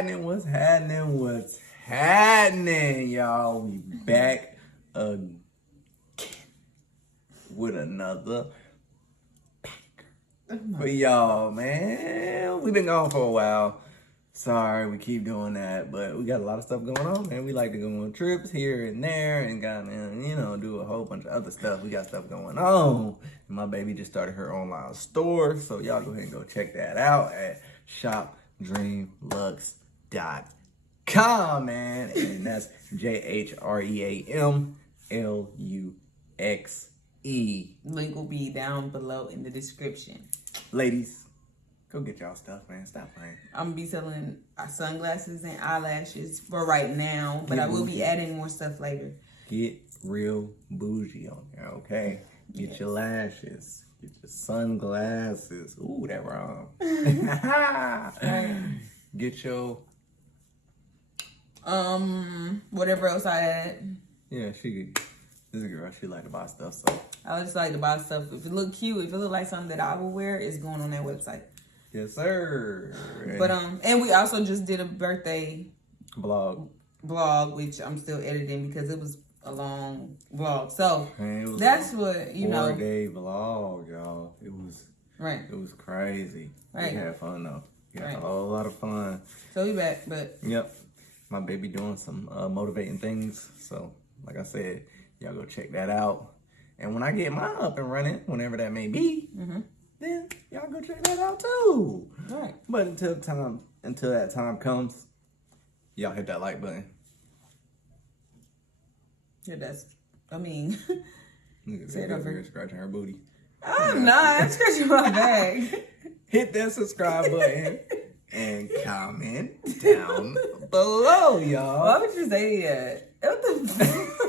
happening? What's happening? What's happening, y'all? We back again with another pack for y'all, man. We've been gone for a while. Sorry, we keep doing that, but we got a lot of stuff going on, man. We like to go on trips here and there and do a whole bunch of other stuff. We got stuff going on. And my baby just started her online store, so y'all go ahead and go check that out at shopdreamluxe.com, man. And that's JHREAMLUXE. Link will be down below in the description. Ladies, go get y'all stuff, man. Stop playing. I'm gonna be selling sunglasses and eyelashes for right now, but I will be adding more stuff later. Get real bougie on there, okay? Get your lashes. Get your sunglasses. Ooh, that wrong. Get your whatever else I add. Yeah, this girl, she like to buy stuff, so I just like to buy stuff. If it look cute, if it look like something that I will wear, it's going on that website. Yes, sir. But and we also just did a birthday vlog, which I'm still editing because it was a long vlog. So man, that's what you know. 4-day vlog, y'all. It was right. It was crazy. Right. We had fun though. We had a whole lot of fun. So we back, but yep, my baby doing some motivating things. So like I said, y'all go check that out. And when I get mine up and running, whenever that may be, then y'all go check that out too. Right. But until that time comes, y'all hit that like button. Yeah, say it over. Scratching her booty. I'm not. I'm scratching my back. Hit that subscribe button and comment down below, y'all. Why would you say that? What the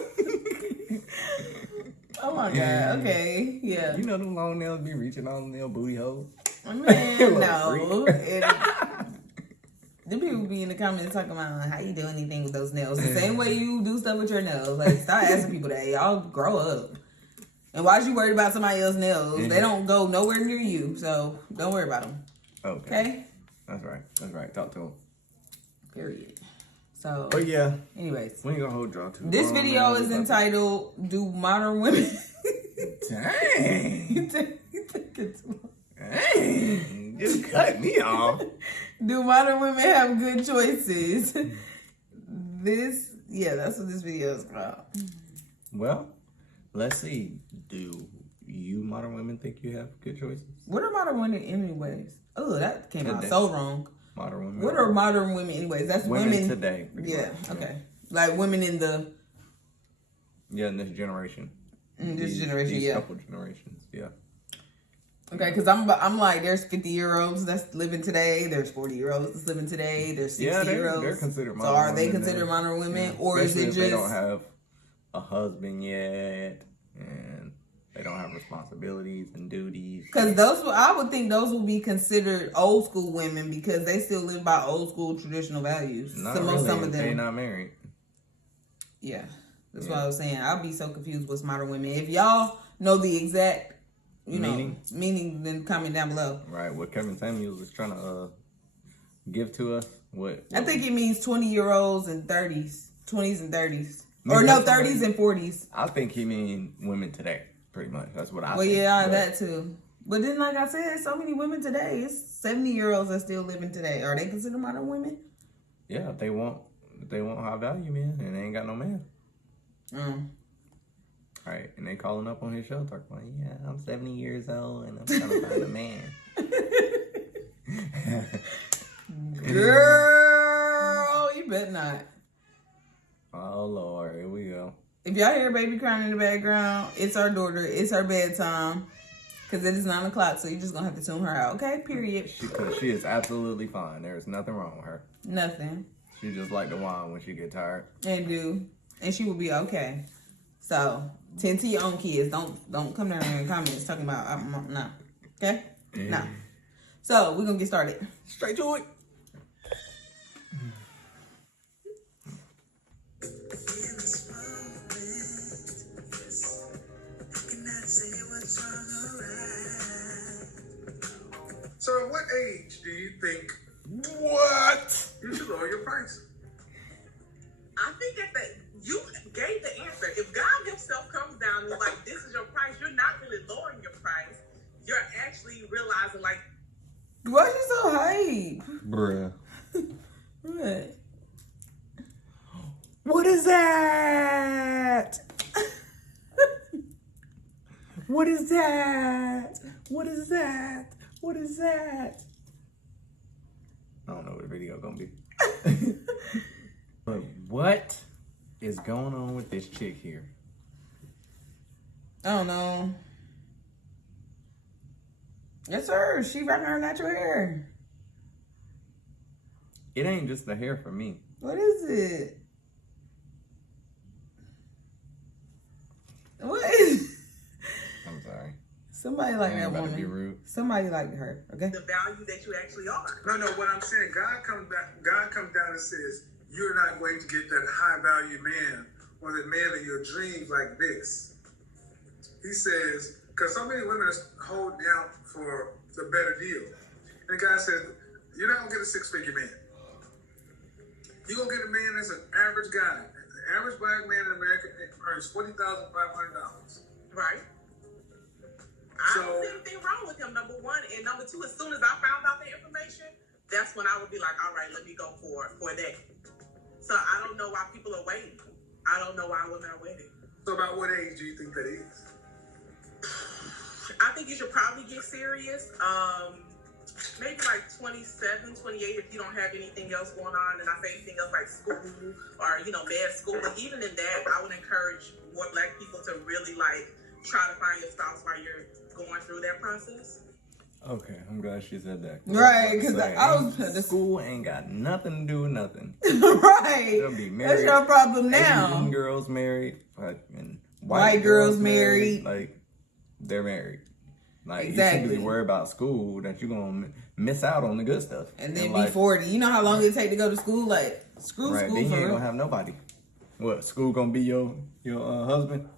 Oh my God. Okay. Yeah. You know them long nails be reaching on their booty hole? Man, no. Them people be in the comments talking about how you do anything with those nails. The same way you do stuff with your nails. Like, stop asking people that. Y'all grow up. And why is you worried about somebody else's nails? They don't go nowhere near you. So, don't worry about them. Okay? That's right. Talk to them. Period. So, but yeah. Anyways. We ain't gonna hold y'all too long. This video is entitled, Do Modern Women... Dang. You think it's... Dang. Just cut me off. Do modern women have good choices? That's what this video is about. Well, let's see. Do you modern women think you have good choices? What are modern women anyways? Oh, that came out so wrong. Modern women. What are modern women anyways? That's women today. Yeah, okay. Like women in the... Yeah, in this generation. These couple generations, yeah. Okay, because I'm like, there's 50-year-olds that's living today. There's 40-year-olds that's living today. There's 60-year-olds. They're considered modern women. So are they women considered modern women? Yeah. Or especially is it if just... they don't have a husband yet and they don't have responsibilities and duties. Because I would think those would be considered old school women because they still live by old school traditional values. Not some really, of them. they're not married. Yeah. That's what I was saying. I'll be so confused with modern women. If y'all know the exact, meaning, then comment down below. Right. What Kevin Samuels was trying to give to us. What I think it means 20-year-olds and 30s. 20s and 30s. Or no, 30s and 40s. I think he mean women today, pretty much. That's what I think. Well, yeah, that too. But then, like I said, so many women today. It's 70-year-olds that still living today. Are they considered modern women? Yeah, if they want high value men and they ain't got no man. Right, and they calling up on his show talking about, yeah, I'm 70 years old and I'm trying to find a man. Girl, you better not. Oh, Lord, here we go. If y'all hear baby crying in the background, it's our daughter. It's her bedtime. Because it is 9 o'clock, so you're just going to have to tune her out, okay? Period. Because she is absolutely fine. There is nothing wrong with her. Nothing. She just like to whine when she get tired. And she will be okay. So, tend to your own kids. Don't come down here in the comments talking about, no. Okay? No. So, we're going to get started. Straight to it. So, at what age do you think What? you should lower What is that? What is that? What is that? I don't know what the video gonna be. But what is going on with this chick here? I don't know. It's her. She rocking her natural hair. It ain't just the hair for me. What is it? What is? I'm sorry. Somebody like that about to be woman. rude. Somebody like her. Okay. The value that you actually are. No, what I'm saying, God comes down and says, you're not going to get that high value man or the man of your dreams like this. He says, because so many women are holding out for the better deal. And the guy says, you're not going to get a six-figure man. You're going to get a man that's an average guy. The average black man in America earns $40,500. Right. I don't see anything wrong with him, number one. And number two, as soon as I found out the information, that's when I would be like, all right, let me go for that. So I don't know why people are waiting. I don't know why women are waiting. So about what age do you think that is? I think you should probably get serious. Maybe like 27, 28 if you don't have anything else going on. And I say anything else like school or, med school. But even in that, I would encourage more black people to really try to find your spouse while you're going through that process. Okay, I'm glad she said that. Right, because I was the school ain't got nothing to do with nothing. Right. They'll be married. That's your problem now. Asian girls married, fucking white girls married. Like, they're married. Like, exactly. You should be worried about school that you're going to miss out on the good stuff. And then be 40. You know how long it take to go to school? Like, screw right, school then you for ain't real. going to have nobody. What, school going to be your husband?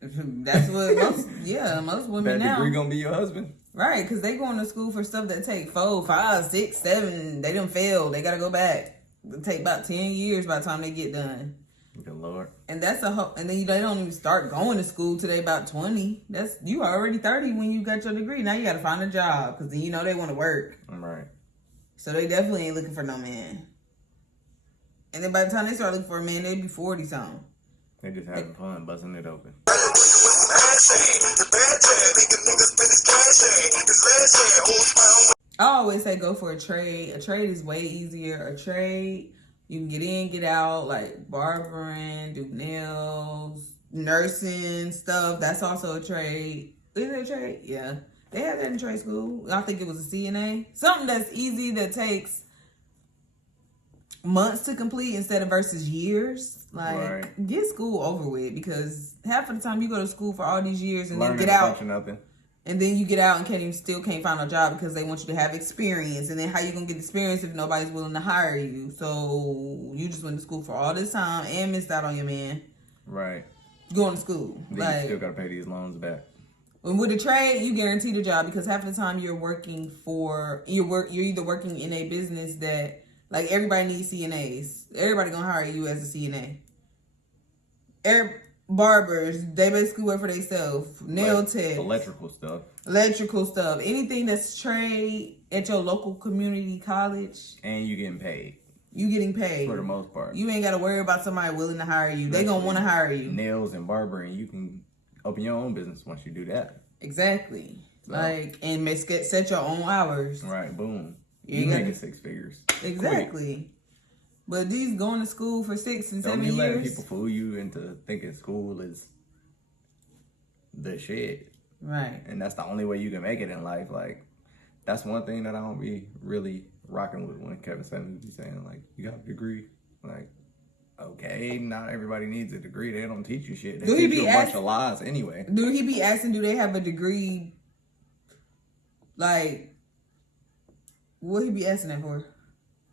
That's what most women that now. degree going to be your husband? Right, because they going to school for stuff that take 4, 5, 6, 7. They done failed. They got to go back. It take about 10 years by the time they get done. Good Lord. And that's and then they don't even start going to school till they about 20. You already 30 when you got your degree. Now you got to find a job because then they want to work. Right. So they definitely ain't looking for no man. And then by the time they start looking for a man, they be 40 something. They just having fun, busting it open. I always say go for a trade. A trade is way easier. A trade, you can get in, get out, like barbering, do nails, nursing stuff. That's also a trade. Is it a trade? Yeah. They have that in trade school. I think it was a CNA. Something that's easy that takes months to complete instead of versus years. Like, right. Get school over with because half of the time you go to school for all these years and learning then get out. Nothing. And then you get out and still can't find a job because they want you to have experience. And then how you gonna get experience if nobody's willing to hire you? So you just went to school for all this time and missed out on your man. Right. Going to school. Then you still gotta pay these loans back. And with a trade, you guaranteed a job because half of the time you're either working in a business that like everybody needs CNAs. Everybody gonna hire you as a CNA. Barbers, they basically work for themselves. Nail techs. Electrical stuff. Anything that's trade at your local community college. And you getting paid. You getting paid. For the most part. You ain't got to worry about somebody willing to hire you. They going to want to hire you. Nails and barbering, you can open your own business once you do that. Exactly. So, and set your own hours. Right, boom. You making 6 figures. Exactly. Quick. But these going to school for 6 and 7 years. Don't be letting people fool you into thinking school is the shit. Right. And that's the only way you can make it in life. Like, that's one thing that I don't be really rocking with when Kevin Samuels be saying, like, you got a degree. Like, okay, not everybody needs a degree. They don't teach you shit. They teach you a bunch of lies anyway. Do he be asking, do they have a degree? Like, what he be asking that for?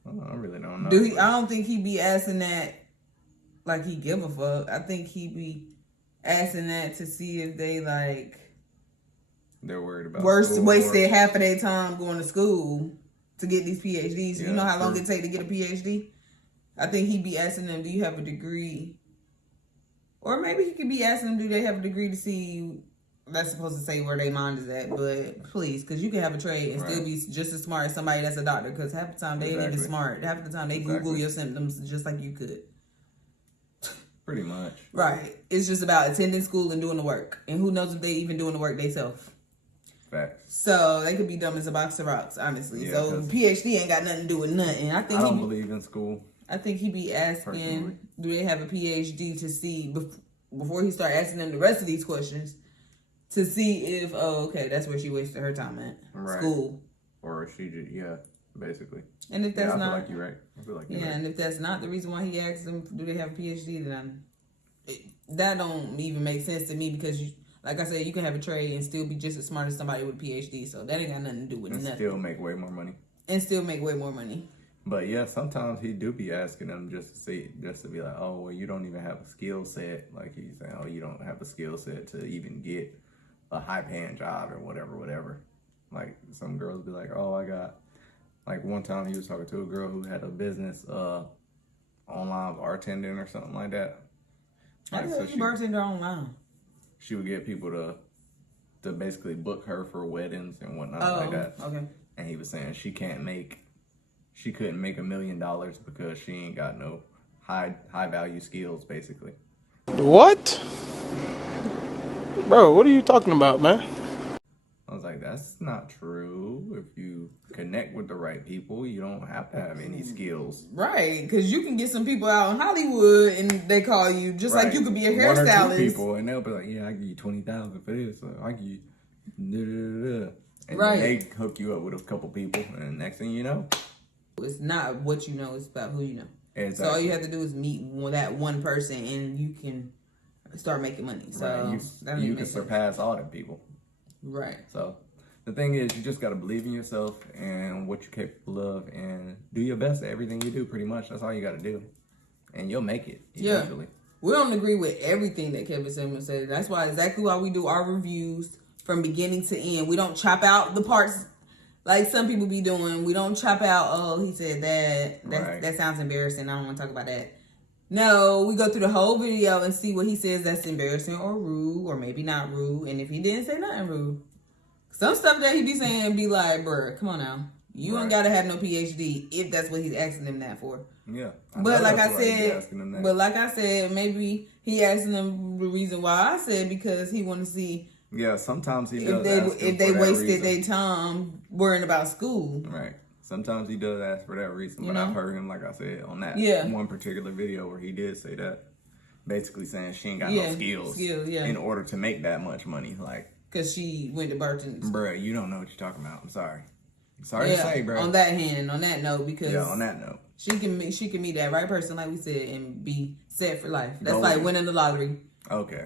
I really don't know. I don't think he be asking that like he give a fuck. I think he be asking that to see if they they're worried about wasted half of their time going to school to get these PhDs. Yeah, you know how long it take to get a PhD? I think he be asking them, do you have a degree? Or maybe he could be asking them, do they have a degree to see. That's supposed to say where their mind is at, but please, because you can have a trade and still be just as smart as somebody that's a doctor, because half the time they ain't even smart. Half the time they Google your symptoms just like you could. Pretty much. Right. It's just about attending school and doing the work. And who knows if they even doing the work themselves. Facts. So they could be dumb as a box of rocks, honestly. Yeah, so PhD ain't got nothing to do with nothing. I don't believe in school. I think he be asking, personally. do they have a PhD to see, before he start asking them the rest of these questions, to see if, that's where she wasted her time at. Right. School. Or she did, basically. And if that's I not... feel like you're right. I feel like you're right. and if that's not the reason why he asked them, do they have a PhD, then that don't even make sense to me because, like I said, you can have a trade and still be just as smart as somebody with a PhD. So that ain't got nothing to do with and nothing. still make way more money. But yeah, sometimes he do be asking them just to be like, oh, well, you don't even have a skill set. Like he's saying, oh, you don't have a skill set to even get a high paying job or whatever. Like some girls be like, oh, I got, like one time he was talking to a girl who had a business, online bartending or something like that. How do you bartender online? She would get people to basically book her for weddings and whatnot like that. Okay. And he was saying she couldn't make $1 million because she ain't got no high value skills, basically. What? Bro, what are you talking about, man? I was like, that's not true. If you connect with the right people, you don't have to have any skills. Right, because you can get some people out in Hollywood and they call you just like you could be a hairstylist. One or two people, and they'll be like, yeah, I give you $20,000 for this. Or I give you da-da-da-da. And then they hook you up with a couple people, and the next thing you know, it's not what you know, it's about who you know. Exactly. So all you have to do is meet that one person and you can start making money. So you can surpass all them people. Right. So the thing is, you just got to believe in yourself and what you're capable of and do your best at everything you do, pretty much. That's all you got to do. And you'll make it eventually. Yeah. We don't agree with everything that Kevin Samuels said. That's exactly why we do our reviews from beginning to end. We don't chop out the parts like some people be doing. We don't chop out, oh, he said that. That sounds embarrassing. I don't want to talk about that. No, we go through the whole video and see what he says that's embarrassing or rude or maybe not rude. And if he didn't say nothing rude, some stuff that he be saying be like, bruh, come on now. You ain't got to have no PhD if that's what he's asking them that for. Yeah. But like I said, maybe he asking them the reason why I said because he want to see. Yeah, sometimes he does if they wasted their time worrying about school. Right. Sometimes he does ask for that reason, but I've heard him, like I said, on that one particular video where he did say that, basically saying she ain't got no skills in order to make that much money, like because she went to bartending. Bruh, you don't know what you're talking about. I'm sorry. Sorry to say, bro. On that note, because on that note, she can meet that right person, like we said, and be set for life. That's like winning the lottery. Okay.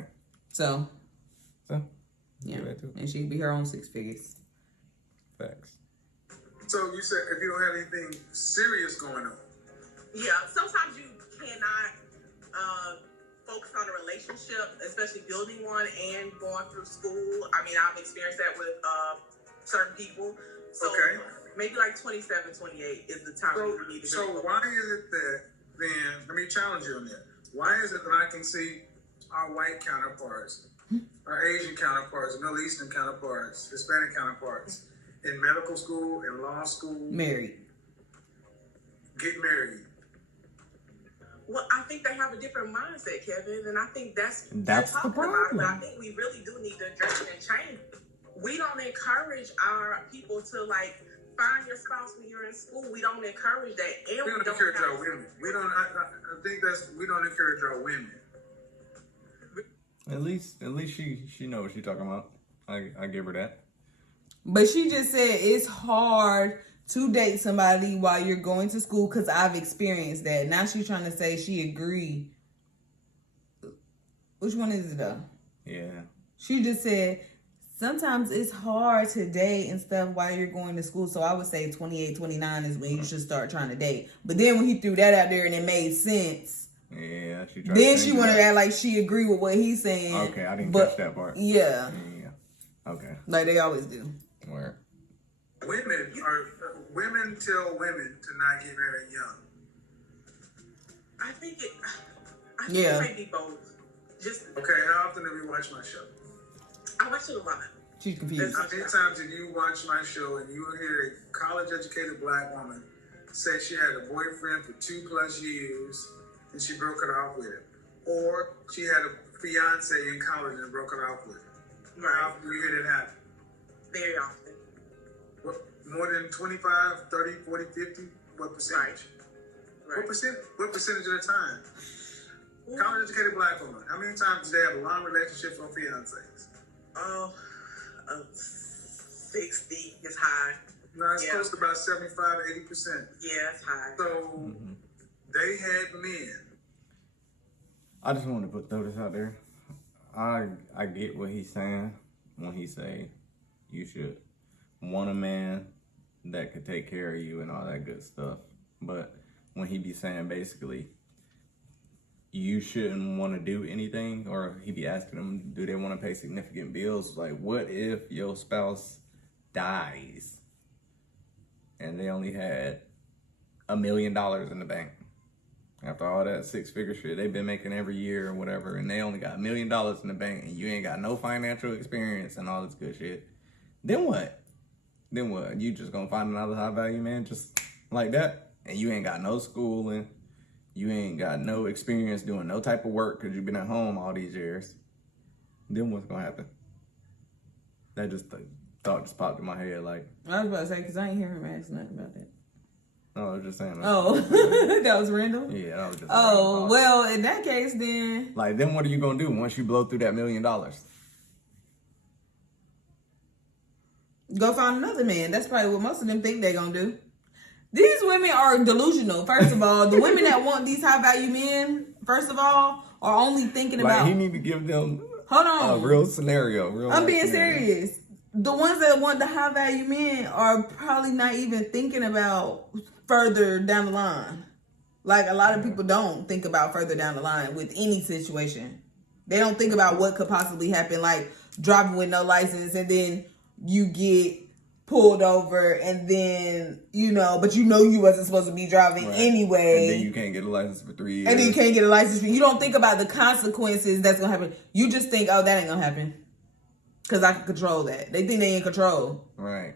So. Yeah, and she can be her own six figures. Facts. So you said if you don't have anything serious going on. Yeah, sometimes you cannot focus on a relationship, especially building one and going through school. I mean, I've experienced that with certain people. So maybe like 27, 28 is the time you need to. So why is it that then? Let me challenge you on that. Why is it that I can see our white counterparts, our Asian counterparts, Middle Eastern counterparts, Hispanic counterparts, in medical school, in law school, get married? Well, I think they have a different mindset, Kevin, and I think that's the problem. I think we really do need to address it and change. We don't encourage our people to like find your spouse when you're in school. We don't encourage that, and we don't encourage our women. We don't. I think we don't encourage our women. At least she knows what she's talking about. I give her that. But she just said it's hard to date somebody while you're going to school because I've experienced that. Now she's trying to say she agreed. Which one is it though? Yeah. She just said sometimes it's hard to date and stuff while you're going to school. So I would say 28, 29 is when you should start trying to date. But then when he threw that out there and it made sense. Yeah, she wanted to act like she agreed with what he's saying. Okay, I didn't catch that part. Yeah. Okay. Like they always do. Where? Women tell women to not get married young. I think it may be both. Okay, how often do we watch my show? I watch it a lot. She's confused. How many times did you watch my show and you will hear a college-educated black woman say she had a boyfriend for 2+ years and she broke it off with him? or she had a fiance in college and broke it off with. Right. How often do you hear that happen? Very often. What, more than 25, 30, 40, 50? What percentage? Right. What percentage of the time? College educated black woman. How many times do they have long relationships or fiancés? Oh, 60 is high. No, it's close to about 75, 80%. Yeah, it's high. So they had men. I just want to throw this out there. I get what he's saying when he say you should want a man that could take care of you and all that good stuff. But when he be saying basically you shouldn't want to do anything, or he be asking them, do they want to pay significant bills? Like, what if your spouse dies and they only had $1 million in the bank? After all that six-figure shit they've been making every year or whatever, and they only got $1 million in the bank, and you ain't got no financial experience and all this good shit. Then what? Then what? You just gonna find another high-value man just like that? And you ain't got no schooling. You ain't got no experience doing no type of work because you've been at home all these years. Then what's gonna happen? That just thought just popped in my head. Like, I was about to say, because I ain't hear him ask nothing about that. I was just saying. Oh, that was random? Yeah, that was just. Oh, well, in that case, then. Like, then what are you gonna do once you blow through that $1 million? Go find another man. That's probably what most of them think they're gonna do. These women are delusional. First of all, the women that want these high value men, first of all, are only thinking Like, about. he need to give them Hold on. a real scenario. I'm being serious. The ones that want the high value men are probably not even thinking about further down the line. Like, a lot of people don't think about further down the line with any situation. They don't think about what could possibly happen, like driving with no license, and then you get pulled over, and then, but you wasn't supposed to be driving anyway. And then you can't get a license for 3 years. And then you can't get a license. You don't think about the consequences that's going to happen. You just think, oh, that ain't going to happen. Because I can control that. They think they in control. Right.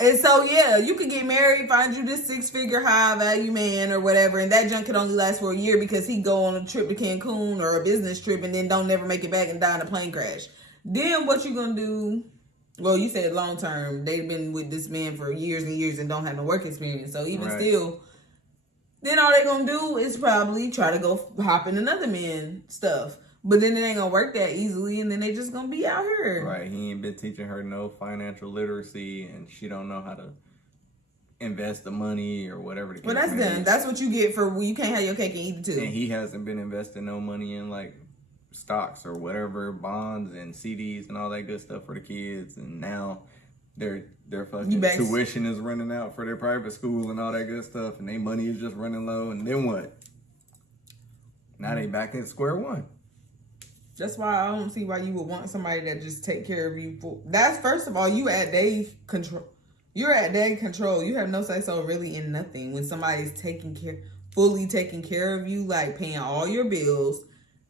And so, yeah, you could get married, find you this 6-figure high value man or whatever, and that junk could only last for a year because he go on a trip to Cancun or a business trip and then don't never make it back and die in a plane crash. Then what you going to do? Well, you said long term. They've been with this man for years and years and don't have no work experience. So even still, then all they're going to do is probably try to go hop in another man's stuff. But then it ain't going to work that easily, and then they just going to be out here. Right. He ain't been teaching her no financial literacy, and she don't know how to invest the money or whatever the case. Well, that's done. That's what you get for you can't have your cake and eat it too. And he hasn't been investing no money in, like, stocks or whatever, bonds and CDs and all that good stuff for the kids, and now their fucking tuition is running out for their private school and all that good stuff, and their money is just running low, and then what? Now they back at square one. That's why I don't see why you would want somebody that just take care of you. That's, first of all, you at their control. You're at their control. You have no say so really in nothing when somebody's fully taking care of you, like paying all your bills,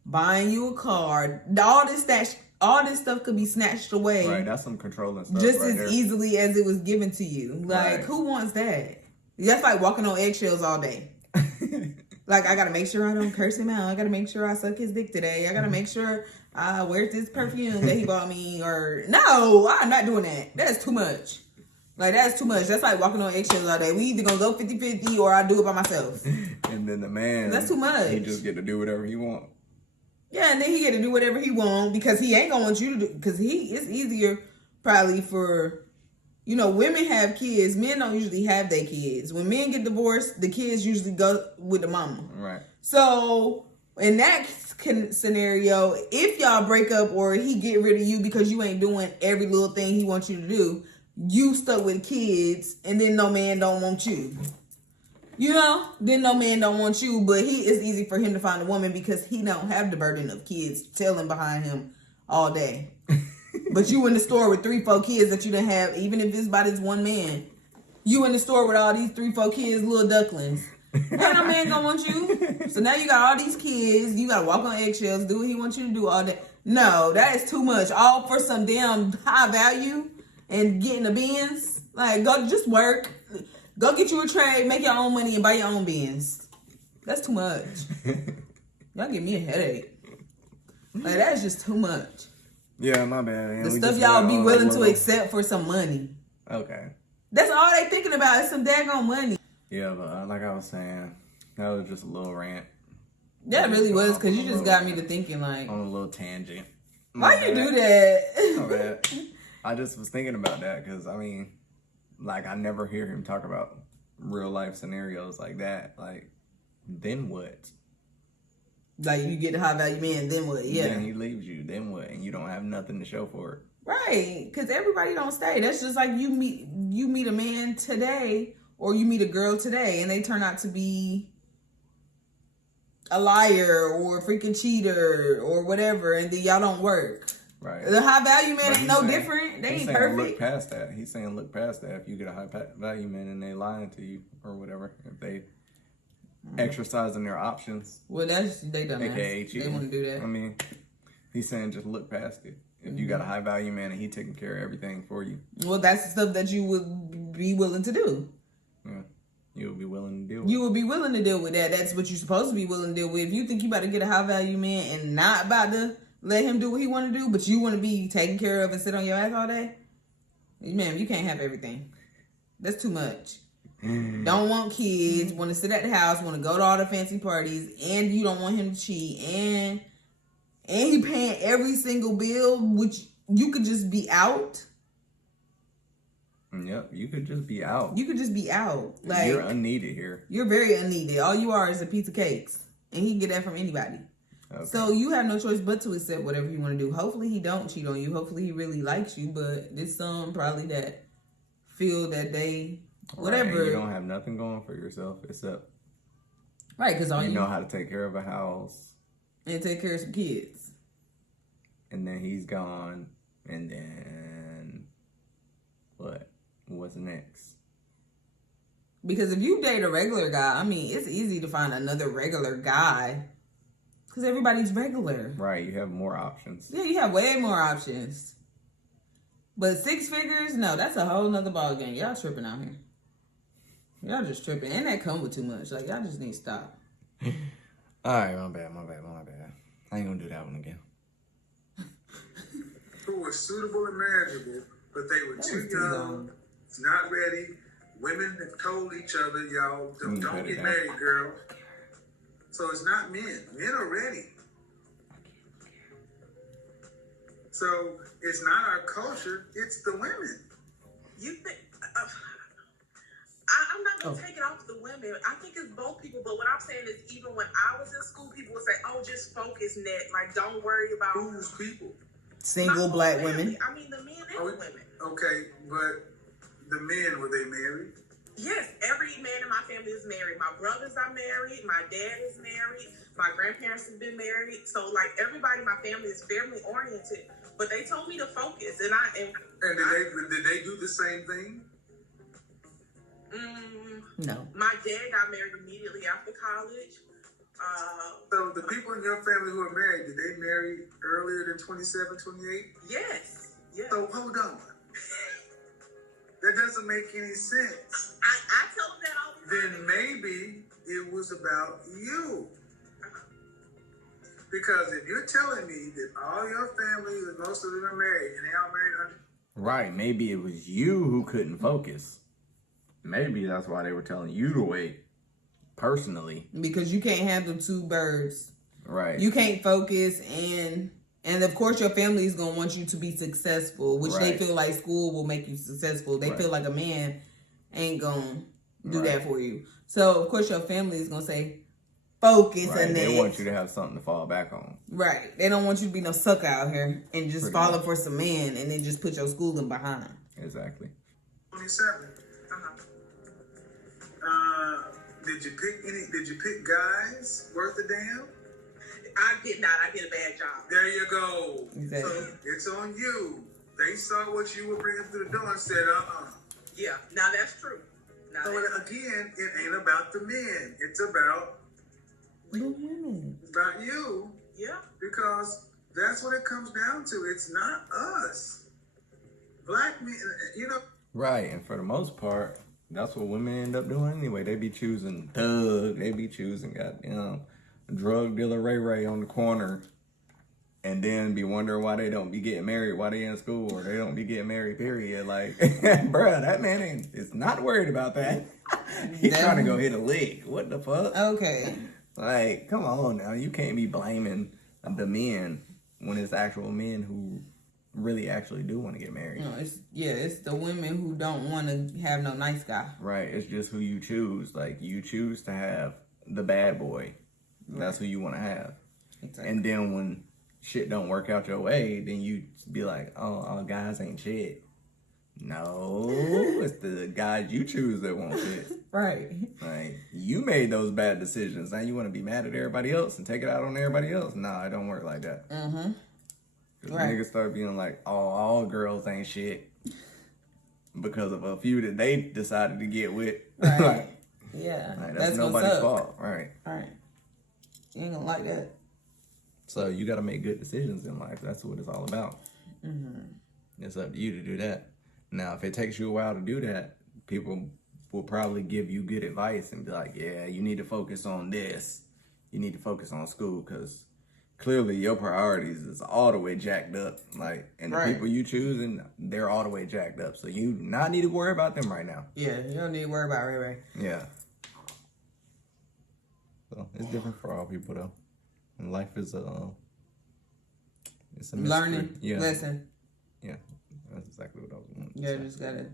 buying you a car. All this stuff could be snatched away. Right, that's some controlling stuff. Just right as easily as it was given to you. Like, who wants that? That's like walking on eggshells all day. Like, I gotta make sure I don't curse him out. I gotta make sure I suck his dick today. I gotta make sure I wear this perfume that he bought me. Or, no, I'm not doing that. That's too much. Like, that's too much. That's like walking on eggshells all day. We either gonna go 50-50 or I do it by myself. And then the man, that's too much. He just get to do whatever he want. Yeah, and then he get to do whatever he want because he ain't gonna want you to do. Because it's easier probably for, women have kids. Men don't usually have their kids. When men get divorced, the kids usually go with the mama. Right. So in that scenario, if y'all break up or he get rid of you because you ain't doing every little thing he wants you to do, you stuck with kids, and then no man don't want you. Then no man don't want you, but it's easy for him to find a woman because he don't have the burden of kids tailing behind him all day. But you in the store with 3-4 kids that you didn't have, even if it's by this one man. You in the store with all these 3-4 kids, little ducklings. Ain't no man gonna want you. So now you got all these kids, you gotta walk on eggshells, do what he wants you to do all day. No, that is too much. All for some damn high value and getting the Benz. Like, go just work. Go get you a trade, make your own money, and buy your own Benz. That's too much. Y'all give me a headache. Like, that's just too much. Yeah, my bad. Man. The We stuff just y'all went be on a willing to little- accept for some money. Okay. That's all they thinking about is some daggone money. Yeah, but like I was saying, that was just a little rant. That really was, because you On a just little got me rant. to thinking, like, On a little tangent. why My you bad. do that? My bad. I just was thinking about that because, I mean, like, I never hear him talk about real life scenarios like that. Like, then what? Like, you get a high value man, then what? Yeah. Then he leaves you. Then what? And you don't have nothing to show for it. Right, because everybody don't stay. That's just like you meet a man today, or you meet a girl today, and they turn out to be a liar or a freaking cheater or whatever, and then y'all don't work. Right. The high value man But ain't he's no saying- different. They he's ain't saying perfect. Look past that. He's saying look past that. If you get a high value man and they lying to you or whatever, if they exercising their options, Well, that's they dumb. aka They cheating. want to do that. I mean, he's saying just look past it. If you got a high value man and he taking care of everything for you, Well, that's the stuff that you would be willing to do. yeah, you'll be willing to deal with. You would be willing to deal with that. That's what you're supposed to be willing to deal with. If you think you about to get a high value man and not about to let him do what he want to do, but you want to be taken care of and sit on your ass all day, man, you can't have everything. That's too much. Don't want kids, want to sit at the house, want to go to all the fancy parties, and you don't want him to cheat, and he paying every single bill, which you could just be out. Yep, you could just be out. You could just be out. Like, You're unneeded here. you're very unneeded. All you are is a piece of cakes, and he can get that from anybody. Okay. So you have no choice but to accept whatever you want to do. Hopefully he don't cheat on you. Hopefully he really likes you. But there's some probably that feel that they whatever. Right, you don't have nothing going for yourself except Right, because all you you know how to take care of a house, and take care of some kids. and then he's gone, and then what? What's next? Because if you date a regular guy, I mean, it's easy to find another regular guy. Because everybody's regular. Right, you have more options. Yeah, you have way more options. But 6 figures, no, that's a whole nother ball game. Y'all tripping out here. Y'all just tripping. And that come with too much. Like, y'all just need to stop. All right, my bad. I ain't gonna do that one again. Who were suitable and marriageable, but they were That too was too young, long. not ready. Women have told each other, y'all, You don't cut it get down. married, girl. So it's not men. Men are ready. So it's not our culture, it's the women. You think? I'm not gonna take it off the women. I think it's both people. But what I'm saying is, even when I was in school, people would say, "Oh, just focus, net. Like, don't worry about Who's people? Single my black family." women. I mean, the men and the women. Okay, but the men, were they married? Yes, every man in my family is married. My brothers are married. My dad is married. My grandparents have been married. So, like, everybody in my family is family oriented. But they told me to focus, and And did they do the same thing? No. My dad got married immediately after college. So the people in your family who are married, did they marry earlier than 27, 28? Yes. Yes. So hold on. That doesn't make any sense. I tell them that all the time. Then maybe it was about you. Because if you're telling me that all your family, most of them are married, and they all married under Right, maybe it was you who couldn't focus. Maybe that's why they were telling you to wait. Personally, Because you can't handle 2 birds. right? You can't focus, and of course your family is going to want you to be successful, which they Right. feel like school will make you successful. They Right. feel like a man ain't going to do Right. that for you. So of course your family is going to say, focus Right, on they that. want you to have something to fall back on. Right. They don't want you to be no sucker out here and just Pretty falling much. for some man and then just put your schooling behind. Exactly. 27. Did you pick guys worth a damn? I did not. I did a bad job. There you go. Exactly. So it's on you. They saw what you were bringing through the door and said, Yeah. Now that's true. Now So that's again, it ain't about the men. It's about The women. you, yeah. because that's what it comes down to. It's not us. Black men, Right, and for the most part, that's what women end up doing anyway. They be choosing thug, they be choosing goddamn drug dealer Ray Ray on the corner and then be wondering why they don't be getting married while they in school or they don't be getting married, period. Like, bruh, that man is not worried about that. He's trying to go hit a lick. What the fuck? Okay. Like, come on now. You can't be blaming the men when it's actual men who really actually do want to get married. No, it's the women who don't want to have no nice guy. Right. It's just who you choose. Like, you choose to have the bad boy. That's who you want to have. Exactly. And then when shit don't work out your way, then you be like, oh, all guys ain't shit. No, it's the guys you choose that won't shit. Right. Like, you made those bad decisions. Now you want to be mad at everybody else and take it out on everybody else? Nah, it don't work like that. Mm-hmm. Right. Niggas start being like, oh, all girls ain't shit because of a few that they decided to get with. Right. Like, yeah. like, that's nobody's fault. Right. Right. You ain't gonna like that. So you got to make good decisions in life. That's what it's all about. Mm-hmm. It's up to you to do that. Now, if it takes you a while to do that, people will probably give you good advice and be like, yeah, you need to focus on this. You need to focus on school because clearly your priorities is all the way jacked up. Like, and the people you choosing, they're all the way jacked up. So you not need to worry about them right now. Yeah, you don't need to worry about Ray Ray. Yeah. So it's different for all people though. And life is it's a mystery. Learning. Yeah. Lesson. Yeah. That's exactly what I was wanting to Yeah, say. just gotta.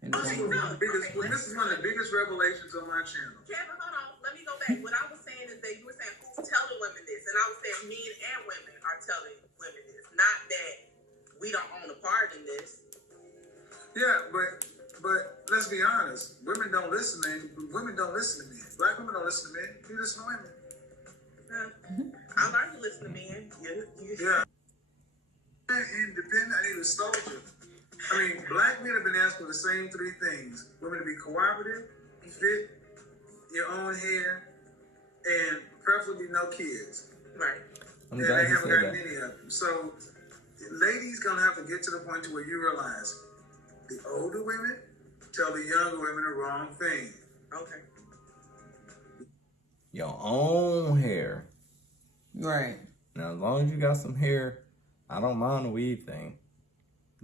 This is one of the biggest revelations on my channel. Kevin, hold on. Let me go back. What I was saying is that you were saying who's telling women this, and I was saying men and women are telling women this. Not that we don't own a part in this. Yeah, but let's be honest. Women don't listen to men. Black women don't listen to men. You listen to women. I learned to listen to men. Yeah. Independent. I need a soldier. I mean, black men have been asked for the same three things: women to be cooperative, fit your own hair, and preferably no kids. Right. I'm and glad they you haven't said got that. many of them. So, ladies gonna have to get to the point to where you realize the older women tell the younger women the wrong thing. Okay. Your own hair. Right. Now, as long as you got some hair, I don't mind the weave thing.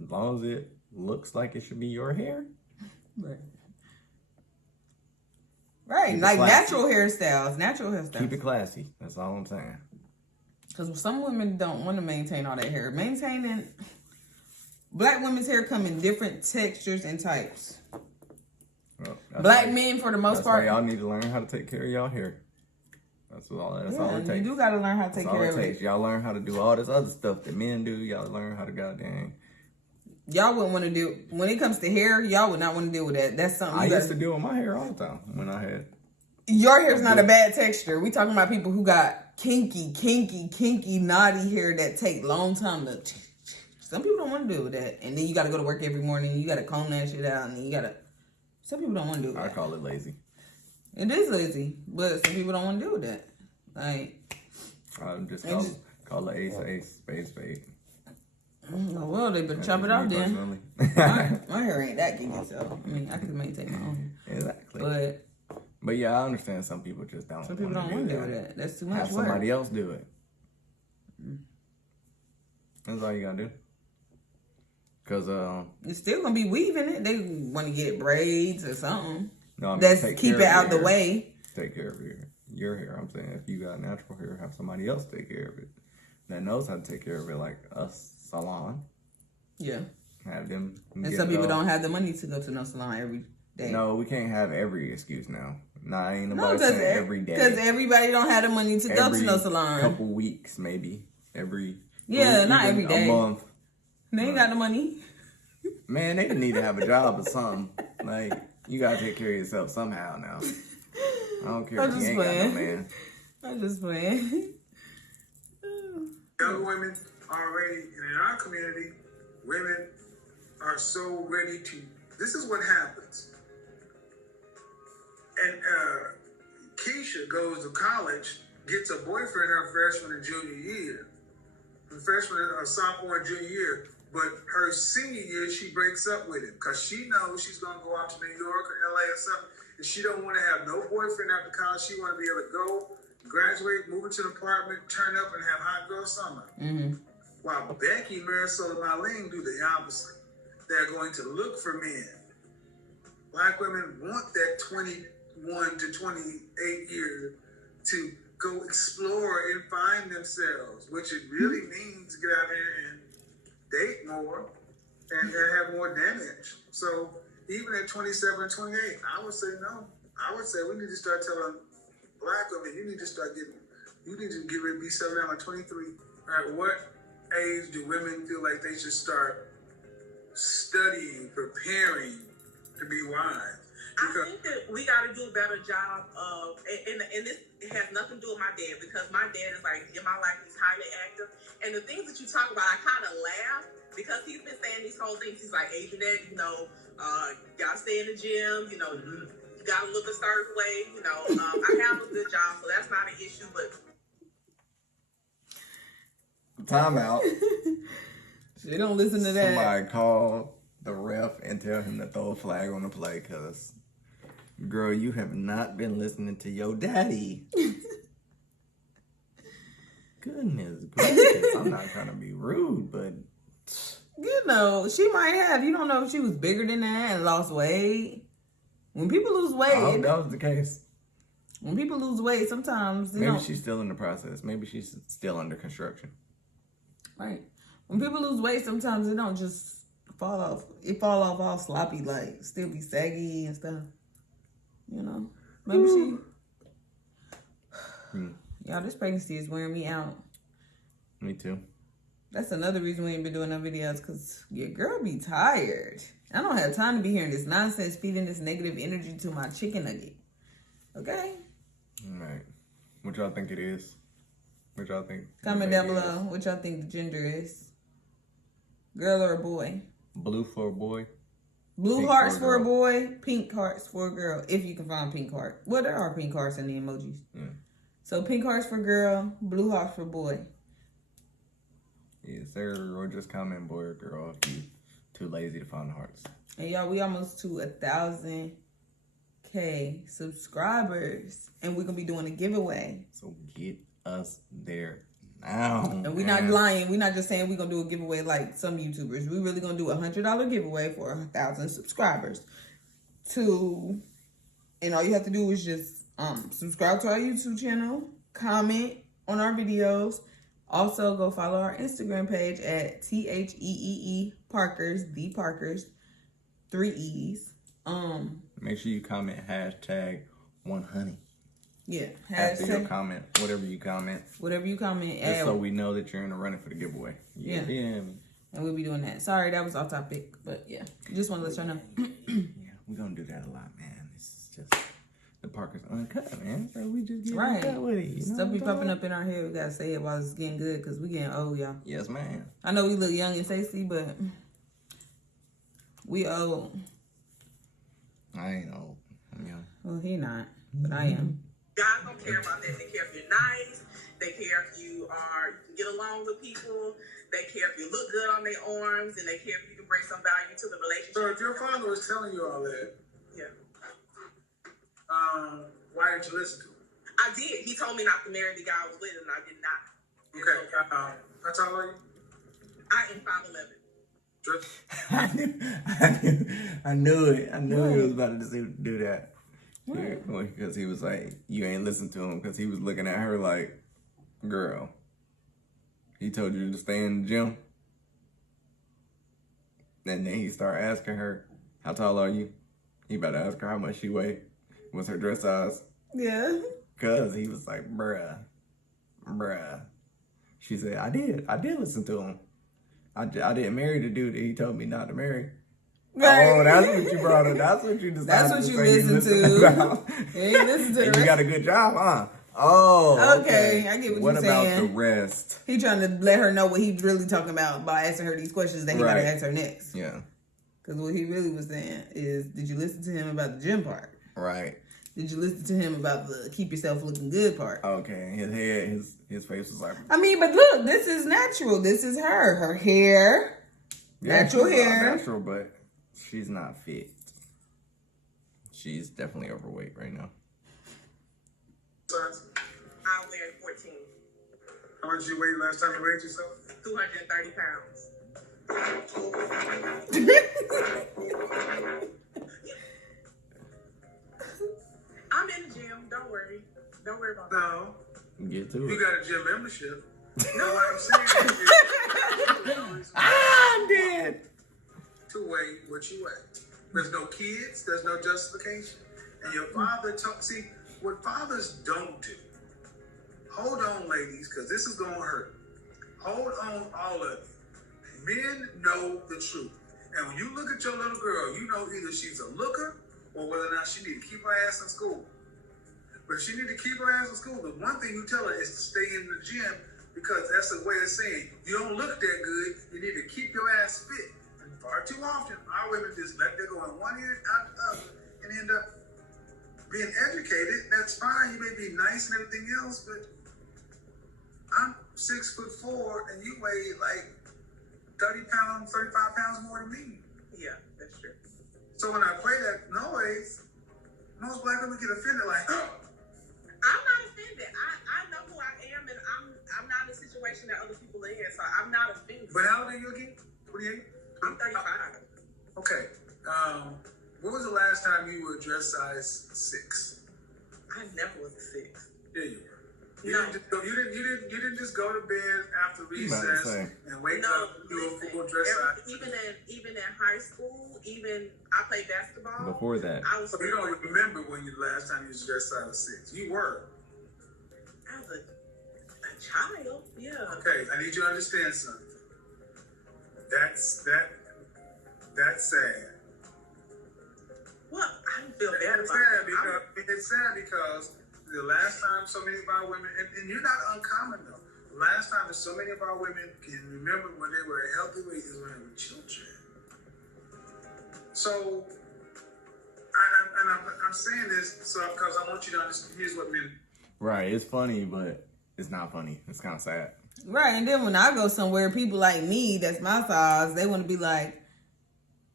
As long as it looks like it should be your hair. Right. Right. Keep it Like classy. natural hairstyles. Keep it classy. That's all I'm saying. Because some women don't want to maintain all that hair. Black women's hair come in different textures and types. Well, Black men, for the most that's part, why y'all need to learn how to take care of y'all hair. That's all it takes. you do got to learn how to take care of it. Y'all learn how to do all this other stuff that men do. Y'all learn how to goddamn. Y'all wouldn't want to do, when it comes to hair, y'all would not want to deal with that. That's something I used to deal with my hair all the time when I had. Your hair's not a bad texture. We talking about people who got kinky, naughty hair that take long time to. Some people don't want to deal with that, and then you got to go to work every morning. And you got to comb that shit out, and then you got to. Some people don't want to do that. I call it lazy. It is lazy, but some people don't want to deal with that. Like, I just call the ace, spade. Well, they better chop it off then. My hair ain't that kinky, so I mean, I can maintain my own hair. Exactly. But yeah, I understand some people just don't. Some people don't want to do that. That's too much Have work. somebody else do it. That's all you gotta do. Cause it's still gonna be weaving it. They want to get braids or something. No, I mean, that's keep it out the way. Take care of your hair. I'm saying if you got natural hair, have somebody else take care of it that knows how to take care of it, like a salon. Yeah. Have them. And some people don't have the money to go to no salon every day. No, we can't have every excuse now. Nah, ain't nobody saying every day. Because everybody don't have the money to go to no salon. Couple weeks, maybe every. Not every day. A month. They ain't got the money. Man, they need to have a job or something. Like, you gotta take care of yourself somehow now. I don't care if you ain't got no man. I'm just playing. Young women already, and in our community, women are so ready to. This is what happens. And Keisha goes to college, gets a boyfriend her freshman and junior year. Freshman, sophomore, and junior year. But her senior year, she breaks up with him because she knows she's going to go out to New York or LA or something. And she don't want to have no boyfriend after college. She want to be able to go, graduate, move into an apartment, turn up, and have hot girl summer. Mm-hmm. While Becky, Marisol, and Marlene do the opposite. They're going to look for men. Black women want that 21 to 28 years to go explore and find themselves, which it really means to get out here and date more and have more damage. So even at 27 and 28, I would say no. I would say we need to start telling Black women, you need to get ready to be settled down at 23. At what age do women feel like they should start studying, preparing to be wise? I think that we got to do a better job of, and this has nothing to do with my dad, because my dad is like, in my life, he's highly active. And the things that you talk about, I kind of laugh, because he's been saying these whole things. He's like, Adrian, you gotta stay in the gym, you gotta look a certain way, I have a good job, so that's not an issue, but. Time out. She don't listen to that. Somebody call the ref and tell him to throw a flag on the play, because, girl, you have not been listening to your daddy. Goodness gracious. I'm not trying to be rude, but... She might have. You don't know if she was bigger than that and lost weight. When people lose weight... I hope that was the case. When people lose weight, sometimes... Maybe she's still in the process. Maybe she's still under construction. Right. When people lose weight, sometimes it don't just fall off. It fall off all sloppy, like still be saggy and stuff. Maybe she. Y'all, this pregnancy is wearing me out. Me too. That's another reason we ain't been doing no videos, because your girl be tired. I don't have time to be hearing this nonsense, feeding this negative energy to my chicken nugget. Okay? All right. What y'all think it is? What y'all think? Comment down below what y'all think the gender is. Girl or a boy? Blue for a boy. Blue Pink hearts for a girl. boy, pink hearts for a girl. If you can find pink heart. Well, there are pink hearts in the emojis. Yeah. So pink hearts for girl, blue hearts for boy. Yeah, sir, or just comment boy or girl if you too lazy to find the hearts. And y'all, we almost to 1,000K subscribers. And we're going to be doing a giveaway. So get us there now. And we're not lying. We're not just saying we're going to do a giveaway like some YouTubers. We're really going to do a $100 giveaway for 1,000 subscribers. And all you have to do is just subscribe to our YouTube channel, comment on our videos. Also, go follow our Instagram page at THEEE Parkers, the Parkers, 3 E's. Make sure you comment #1honey. Yeah. After your comment, whatever you comment. Just so we know that you're in the running for the giveaway. Yeah. And we'll be doing that. Sorry, that was off topic, but yeah. Just want to let y'all know. Yeah, we're going to do that a lot, man. This is just the Parkers Uncut, man. So we just get right. uncut with it. Stuff be popping up in our head. We got to say it while it's getting good, because we getting old, y'all. Yes, man. I know we look young and sexy, but we old. I ain't old. I'm young. Well, he not, but I am. Guys don't care about that. They care if you're nice. They care if you can get along with people. They care if you look good on their arms, and they care if you can bring some value to the relationship. So if your father was telling you all that, Yeah. why didn't you listen to him? I did. He told me not to marry the guy I was with, and I did not. Okay, how tall are you? I am 5'11". I knew it. I knew he was about to do that. Because he was like, you ain't listen to him, because he was looking at her like, girl, he told you to stay in the gym. And then he started asking her, how tall are you? He about to ask her how much she weighed. What's her dress size? Yeah. Because he was like, bruh. She said, I did listen to him. I didn't marry the dude that he told me not to marry. Right. Oh, that's what you brought up. That's what you decided. That's what you listened to. You ain't listen to the And rest. you got a good job, huh? Oh, Okay, I get what you're saying. What about the rest? He trying to let her know what he's really talking about by asking her these questions that he got to ask her next. Yeah. Because what he really was saying is, did you listen to him about the gym part? Right. Did you listen to him about the keep yourself looking good part? Okay. His head, his face was like. I mean, but look, this is natural. This is her. Her hair. Natural hair. Natural, but she's not fit. She's definitely overweight right now. I How much did you weigh last time you weighed yourself? 230 pounds. I'm in the gym. Don't worry. Don't worry about that. No. Get to You it. got a gym membership. No, what I'm saying is I'm dead. to weigh what you weigh. There's no kids. There's no justification. And your father see what fathers don't do. Hold on, ladies, because this is gonna hurt. Hold on, all of you. Men know the truth. And when you look at your little girl, you know either she's a looker or whether or not she need to keep her ass in school. But if she need to keep her ass in school, the one thing you tell her is to stay in the gym because that's a way of saying you don't look that good. You need to keep your ass fit. And far too often, our women just let that go in one ear out the other and end up being educated. That's fine. You may be nice and everything else, but I'm 6'4" and you weigh like 30 pounds, 35 pounds more than me. Yeah, that's true. So when I play that noise, most black women get offended like, oh. I'm not offended. I know who I am, and I'm not in a situation that other people are in, so I'm not offended. But how old are you again? 28? I'm 35. Okay. When was the last time you were dress size 6? I never was a 6. Yeah, you were. You No. didn't just go to bed after You about to recess say. and wake No, up and do a listen, full dress size. even in high school, even I played basketball. Before that. I was So you don't remember when you last time you was dress size 6. You were. I was a child. Yeah. Okay, I need you to understand something. That's sad. Well, I don't feel bad It's about sad it. it's sad because the last time so many of our women, and you're not uncommon though. The last time that so many of our women can remember when they were a healthy weight is when they were children. So, I'm saying this so because I want you to understand. Here's what men. Right. It's funny, but it's not funny. It's kind of sad. Right, and then when I go somewhere, people like me, that's my size, they want to be like,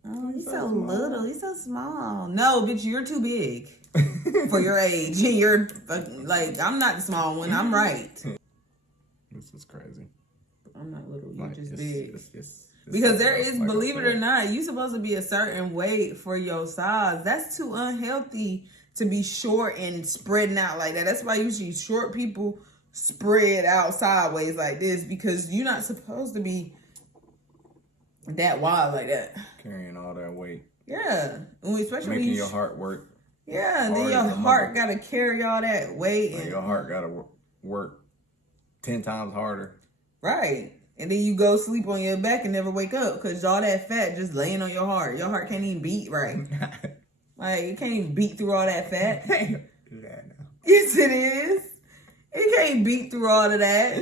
oh, he's so little, he's so small. No, bitch, you're too big for your age. And you're like, I'm not the small one, I'm right. This is crazy. I'm not little, you're Like, just it's- big. it's Because there is, like I believe it or said. not, you supposed to be a certain weight for your size. That's too unhealthy to be short and spreading out like that. That's why you see short people spread out sideways like this, because you're not supposed to be that wide like that. Carrying all that weight. Yeah. Especially when Making you your heart work. yeah, and then harder your than heart mother. got to carry all that weight. Like And, your heart got to work 10 times harder. right. And then you go sleep on your back and never wake up because all that fat just laying on your heart. Your heart can't even beat right. Like, it can't even beat through all that fat. Do that now. Yes, it is. It can't beat through all of that.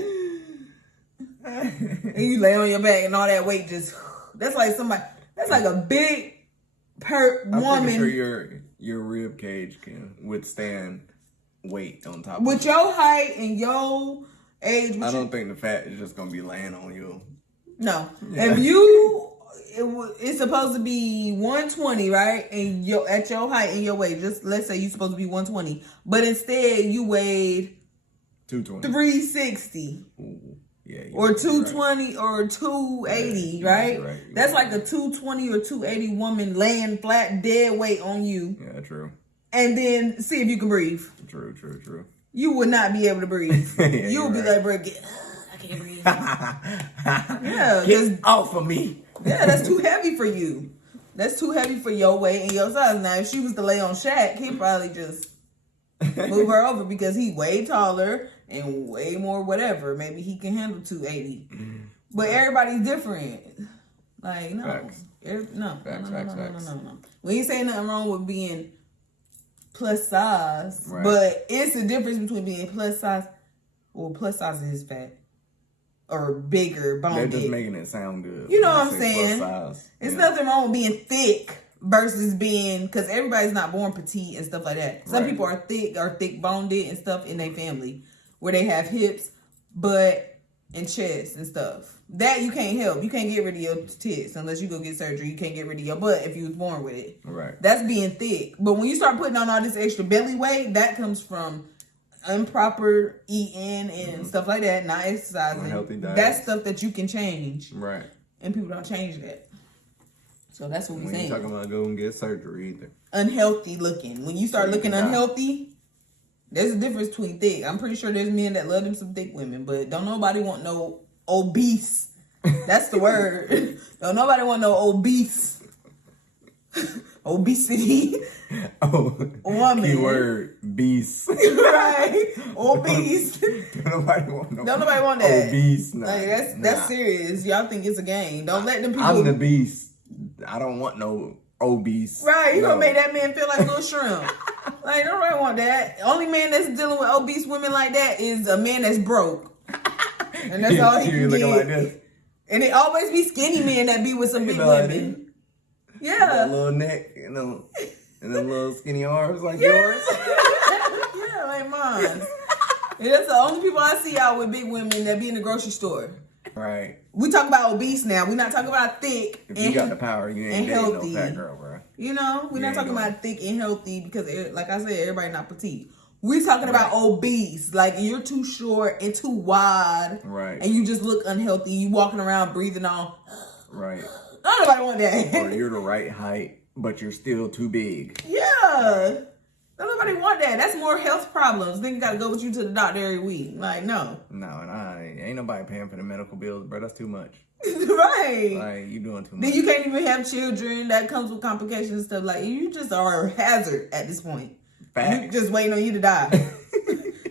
And you lay on your back and all that weight just, that's like a big I'm woman. pretty sure your rib cage can withstand weight on top With of your height and your age. I don't think the fat is just gonna be laying on you. No. Yeah. If it's supposed to be 120, right? And at your height and your weight, just let's say you're supposed to be 120, but instead you weighed 220. 360. Ooh, yeah, Or you're 220 or 280, Yeah, right? you're right. That's like a 220 or 280 woman laying flat, dead weight on you. Yeah, true. And then see if you can breathe. True. You would not be able to breathe. Yeah, you would be you're like, bro, I can't breathe. yeah, because- get off of me. Yeah, that's too heavy for you. That's too heavy for your weight and your size. Now, if she was to lay on Shaq, he'd probably just move her over because he way taller and way more whatever. Maybe he can handle 280. But everybody's different. Like, no. Facts. No. Facts. No. We ain't saying nothing wrong with being plus size. Right. But it's a difference between being plus size. Well, plus size is fat. Or bigger, They're boned. just making it sound good. You know when what I'm they say plus saying? size. It's Yeah. nothing wrong with being thick versus being, because everybody's not born petite and stuff like that. Some Right. people are thick boned and stuff in their family where they have hips, butt, and chest and stuff. That you can't help. You can't get rid of your tits unless you go get surgery. You can't get rid of your butt if you was born with it. Right. That's being thick. But when you start putting on all this extra belly weight, that comes from improper eating and stuff like that, not exercising. Unhealthy diet. That's stuff that you can change. Right. And people don't change that. So that's what we're We ain't saying. talking about go and get surgery either. Unhealthy looking. When you start looking unhealthy, there's a difference between thick. I'm pretty sure there's men that love them some thick women, but don't nobody want no obese. That's the word. Don't nobody want no obese. Obesity. Oh, woman. Keyword beast. Right. Obese. Don't nobody want no. Don't nobody want that. Obese. Nah, Like that's serious. Y'all think it's a game. Don't let them people. I'm the beast. I don't want no obese. Right, you no. gonna make that man feel like a little shrimp. Like, nobody want that. Only man that's dealing with obese women like that is a man that's broke. And that's all he can looking get. like this. And it always be skinny men that be with some big women. That Yeah. little neck and the little skinny arms like yours. Yeah, like mine. And that's the only people I see out with big women that be in the grocery store. Right. We talk about obese now. We're not talking about thick If and you got the power, you ain't dating healthy. no fat girl, bro. You know, we're You not ain't talking going. about thick and healthy because, like I said, everybody not petite. We're talking about obese. Like, you're too short and too wide. Right. And you just look unhealthy. You walking around breathing on. Right. Nobody want that. Or you're the right height, but you're still too big. Yeah. Nobody want that. That's more health problems. Then you got to go with you to the doctor every week. Like, no. No, and ain't nobody paying for the medical bills, bro. That's too much. Right. Like, you doing too much. Then you can't even have children. That comes with complications and stuff. Like, you just are a hazard at this point. Facts. You just waiting on you to die.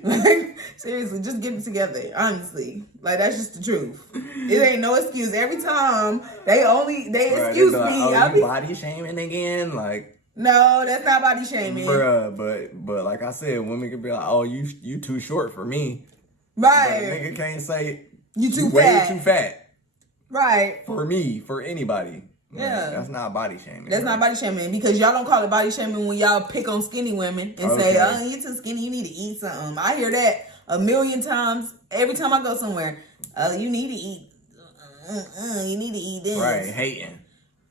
Like, seriously, just get it together. Honestly, like, that's just the truth. It ain't no excuse. Every time they excuse They be like, me. oh, I'll you be body shaming again, like, no, that's not body shaming, bruh. But like I said, women can be like, oh, you too short for me. right? But a nigga can't say You too way fat, too fat right? for me, for anybody. Like, Yeah. that's not body shaming. That's bro. not body shaming because y'all don't call it body shaming when y'all pick on skinny women and say, Okay. "Oh, you too skinny. You need to eat something." I hear that a million times every time I go somewhere. Oh, you need to eat. You need to eat this. Right, hating.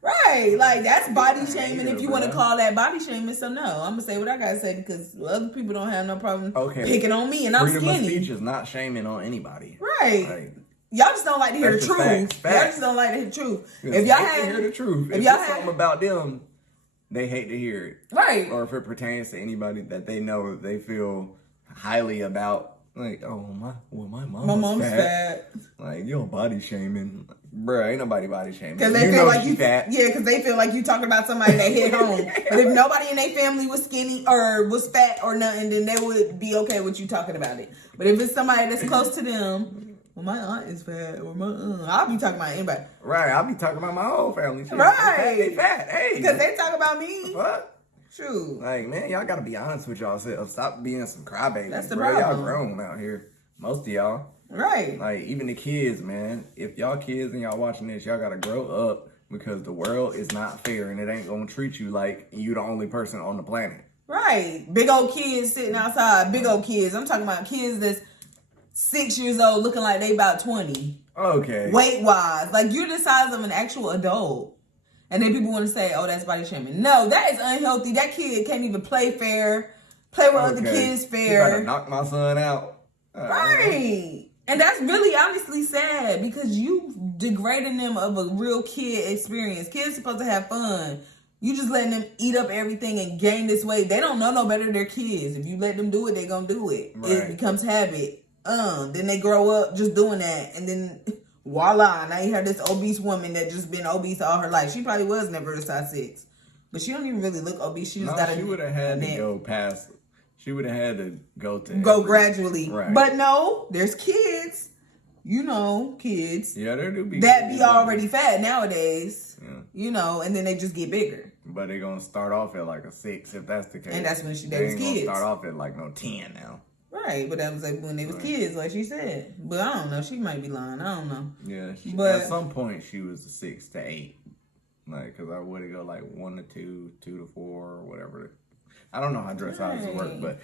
Right, like that's body shaming Yeah, if you want to bruh. call that body shaming. So no, I'm gonna say what I gotta say because other people don't have no problem Okay. picking on me and I'm Freedom of skinny. speech is not shaming on anybody. Right, Like, y'all just don't like to hear the That's truth. just facts. Y'all Facts. just don't like to hear the truth. if If y'all they had can hear the truth, if y'all it's had- something about them, they hate to hear it. right, Or if it pertains to anybody that they know they feel highly about, like, oh my mom's fat. Like, you're body shaming, bruh. Ain't nobody body shaming. because they You feel know like she you fat. yeah, because they feel like you talking about somebody that hit home. But if nobody in their family was skinny or was fat or nothing, then they would be okay with you talking about it. But if it's somebody that's close to them, well, my aunt is fat, or my I'll be talking about anybody. Right, I'll be talking about my whole family too. Right. They fat. Hey, Because they talk about me. what? True. Like, man, y'all gotta be honest with y'allselves. Stop being some crybabies. That's the bro. Y'all problem. grown out here. Most of y'all. Right. Like, even the kids, man. If y'all kids and y'all watching this, y'all gotta grow up because the world is not fair and it ain't gonna treat you like you the only person on the planet. Right. Big old kids sitting outside. Big old kids. I'm talking about kids that's 6 years old looking like they about 20. Okay. Weight wise. Like, you're the size of an actual adult. And then people want to say, oh, that's body shaming. No, that is unhealthy. That kid can't even play fair. Play with other kids You about fair. to knock my son out. Right. And that's really honestly sad because you degrading them of a real kid experience. Kids supposed to have fun. You just letting them eat up everything and gain this weight. They don't know no better than their kids. If you let them do it, they gonna do it. Right. It becomes habit. Then they grow up just doing that. And then voila, now you have this obese woman that just been obese all her life. She probably was never a size 6. But she don't even really look obese. She just got she would have had to go past. She would have had to go gradually. Right. But no, there's kids. You know, kids. Yeah, there do be That kids be already fat nowadays. Yeah. You know, and then they just get bigger. But they're gonna start off at like a 6 if that's the case. And that's when they they was ain't gonna kids. start off at like no 10 now. Right, but that was like when they was kids, like she said. But I don't know. She might be lying. I don't know. Yeah, But- at some point she was a 6 to 8. Like, cause I would go like 1 to 2, 2 to 4, or whatever. I don't know how dress sizes work, Right. but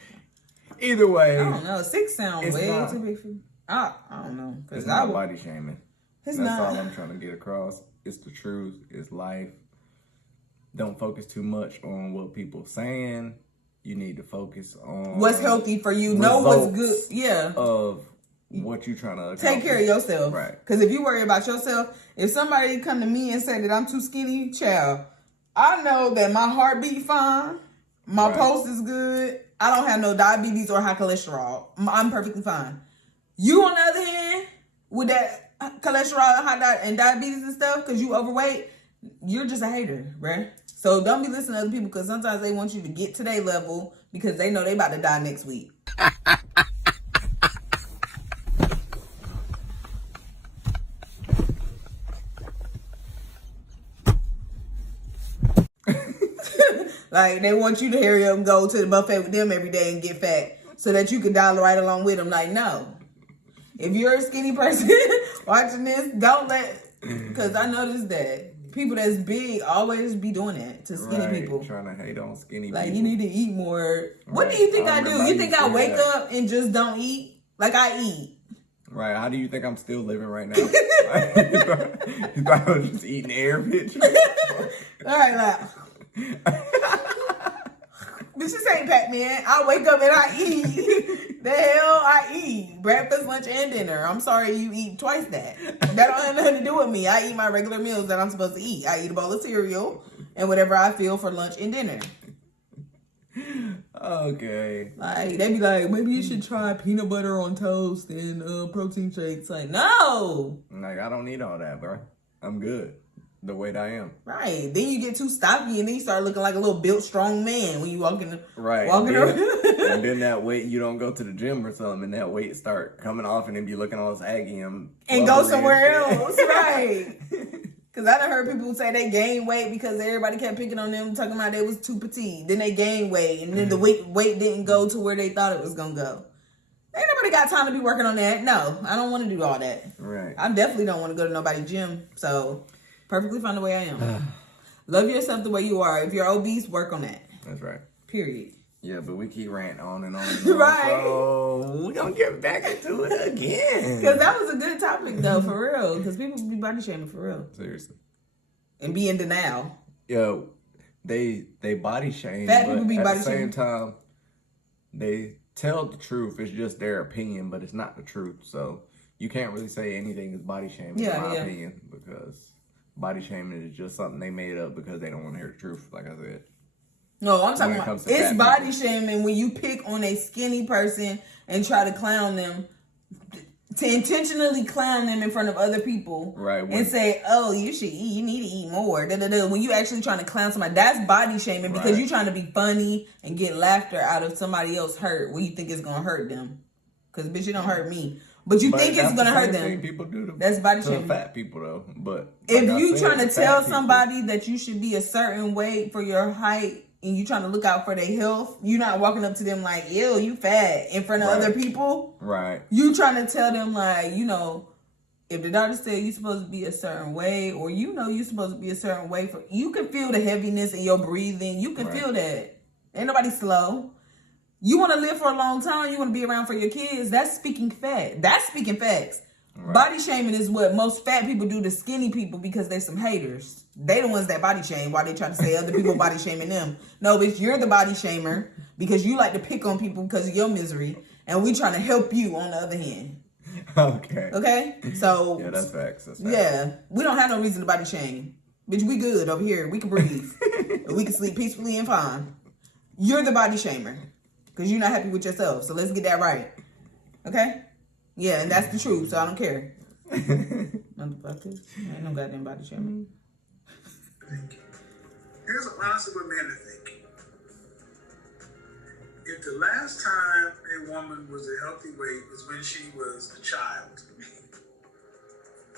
either way, I don't know. 6 sounds It's way not- too big for me. I don't know. it's Because not body shaming. It's That's not. all I'm trying to get across. It's the truth. It's life. Don't focus too much on what people saying. you need to focus on what's healthy for you. Know what's good. Yeah. Of what you trying to accomplish. Take care of yourself. Right. Because if you worry about yourself, if somebody come to me and say that I'm too skinny, child, I know that my heartbeat fine, my pulse is good, I don't have no diabetes or high cholesterol. I'm perfectly fine. You, on the other hand, with that cholesterol and diabetes and stuff, because you overweight, you're just a hater, bruh. So don't be listening to other people, because sometimes they want you to get to their level because they know they about to die next week. Like, they want you to hurry up and go to the buffet with them every day and get fat so that you can die right along with them. Like, no. If you're a skinny person watching this, don't let... Because I noticed that people that's big always be doing that to skinny people. Trying to hate on skinny like, people. You need to eat more. What do you think I do? You think I wake up and just don't eat? Like, I eat. Right. How do you think I'm still living right now? You thought I was just eating air, bitch? All right, like... Bitch, this ain't Pac-Man. I wake up and I eat. The hell I eat. Breakfast, lunch, and dinner. I'm sorry you eat twice that. That don't have nothing to do with me. I eat my regular meals that I'm supposed to eat. I eat a bowl of cereal and whatever I feel for lunch and dinner. Okay. Like, they be like, maybe you should try peanut butter on toast and protein shakes. Like, no. Like, I don't need all that, bro. I'm good. The weight I am. Right. Then you get too stocky and then you start looking like a little built, strong man when you walking around. And then that weight, you don't go to the gym or something, and that weight start coming off, and then be looking all saggy and go somewhere else. Right. Because I done heard people say they gained weight because everybody kept picking on them, talking about they was too petite. Then they gained weight, and then the weight didn't go to where they thought it was going to go. Ain't nobody got time to be working on that. No, I don't want to do all that. Right. I definitely don't want to go to nobody's gym. So... perfectly fine the way I am. Love yourself the way you are. If you're obese, work on that. That's right. Period. Yeah, but we keep ranting on and on and on. Right. So we're going to get back into it again. Because that was a good topic, though, for real. Because people be body shaming for real. Seriously. And be in denial. Yo, they body shame. Fat but people be at body the same shaming. time, they tell the truth. It's just their opinion, but it's not the truth. So you can't really say anything is body shaming, in my opinion, because... body shaming is just something they made up because they don't want to hear the truth, like I said. No, I'm talking about it's body shaming when you pick on a skinny person and try to clown them, to intentionally clown them in front of other people. Right. And say, oh, you should eat, you need to eat more. When you actually trying to clown somebody, that's body shaming because you're trying to be funny and get laughter out of somebody else hurt when you think it's going to hurt them. Because, bitch, it don't hurt me. But you think it's going to hurt them. People do that's body shaming. Fat people, though. But if you trying to tell somebody that you should be a certain weight for your height and you trying to look out for their health, you're not walking up to them like, ew, you fat in front of other people. Right. You trying to tell them like, you know, if the doctor said you're supposed to be a certain way or you know you're supposed to be a certain way, you can feel the heaviness in your breathing. You can feel that. Ain't nobody slow. You want to live for a long time. You want to be around for your kids. That's speaking fact. That's speaking facts. Right. Body shaming is what most fat people do to skinny people because they're some haters. They the ones that body shame while they try to say other people body shaming them. No, bitch, you're the body shamer because you like to pick on people because of your misery. And we trying to help you on the other hand. Okay. Okay? So. Yeah, that's facts. Yeah. We don't have no reason to body shame. Bitch, we good over here. We can breathe. And we can sleep peacefully and fine. You're the body shamer. Because you're not happy with yourself. So let's get that right. Okay? Yeah, and that's the truth. So I don't care. Motherfuckers. Ain't no goddamn body shaming. Here's honestly what men are thinking. If the last time a woman was a healthy weight was when she was a child,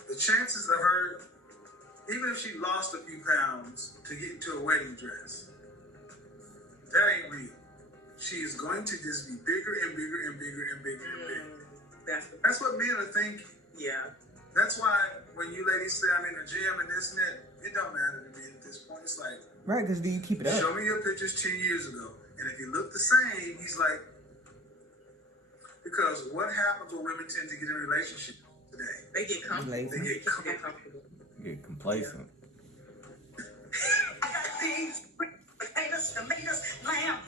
the chances of her, even if she lost a few pounds to get into a wedding dress, that ain't real. She is going to just be bigger and bigger and bigger and bigger and bigger. That's what men are thinking. Yeah. That's why when you ladies say I'm in the gym and this and that, it don't matter to me at this point. It's like, right, because do you keep it up? Show me your pictures 10 years ago. And if you look the same, he's like, because what happens when women tend to get in relationships today? They get comfortable. They get comfortable. Get complacent. I got these potatoes, tomatoes, lamb,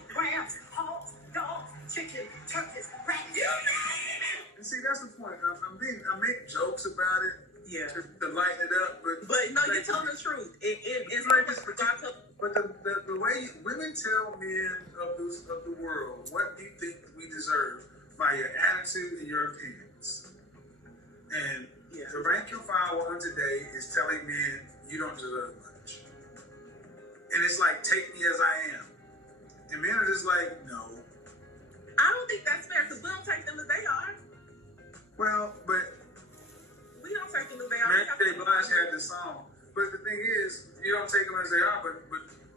chicken, turkeys, rat, you name it. And see, that's the point. I make jokes about it. Yeah. To lighten it up, but no, you're telling the truth. It's like this. But the way women tell men of the world what you think we deserve by your attitude and your opinions. And the rank and file one today is telling men you don't deserve much. And it's like, take me as I am. And men are just like, no. I don't think that's fair because we don't take them as they are. Well, but we don't take them as they are. Mary J. Blige had the song. But the thing is, you don't take them as they are, but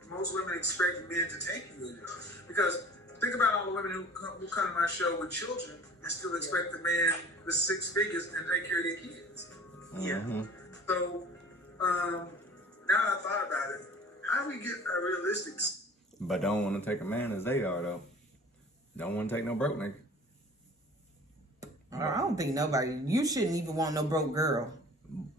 most women expect men to take you as you are. Because think about all the women who come to my show with children and still expect the man with 6 figures and take care of their kids. Yeah. So, now that I thought about it, how do we get a realistic? But don't want to take a man as they are, though. Don't want to take no broke nigga. I don't think nobody. You shouldn't even want no broke girl.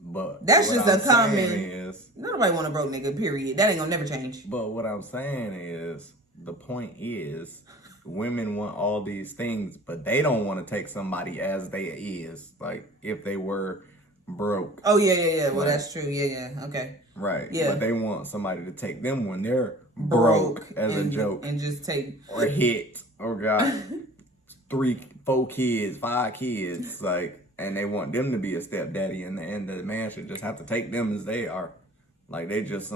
But that's just a common. Is, nobody want a broke nigga. Period. That ain't gonna never change. But what I'm saying is, the point is, women want all these things, but they don't want to take somebody as they is. Like if they were broke. Oh yeah. Well, that's true. Yeah. Okay. Right. Yeah. But they want somebody to take them when they're broke as a joke, and just take or hit or got 3, 4 kids, 5 kids, like. And they want them to be a stepdaddy, and the man should just have to take them as they are. Like, they just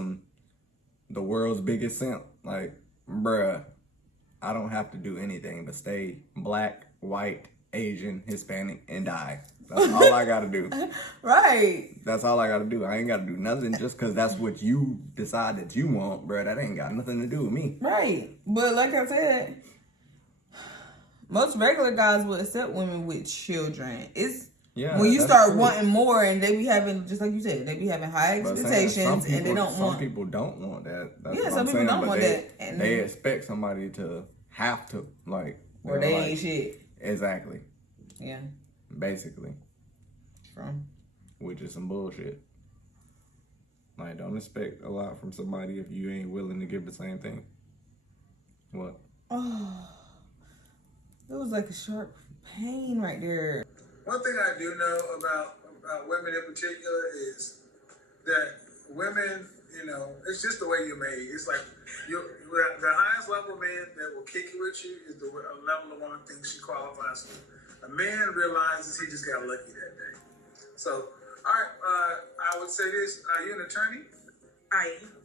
the world's biggest simp. Like, bruh, I don't have to do anything but stay black, white, Asian, Hispanic, and die. That's all I gotta do. Right. That's all I gotta do. I ain't gotta do nothing just because that's what you decide that you want, bruh. That ain't got nothing to do with me. Right. But like I said, most regular guys will accept women with children. It's when you start wanting more, and they be having, just like you said, they be having high expectations, and they don't want. Some people don't want that. That's what some people don't want that. And they expect somebody to have to, like, or they ain't shit. Exactly. Yeah. Basically. From. Which is some bullshit. Like, don't expect a lot from somebody if you ain't willing to give the same thing. What? Oh. It was like a sharp pain right there. One thing I do know about women in particular is that women, it's just the way you're made. It's like the highest level of man that will kick it with you is the level of woman thinks she qualifies for. A man realizes he just got lucky that day. So, all right, I would say this: are you an attorney? I am.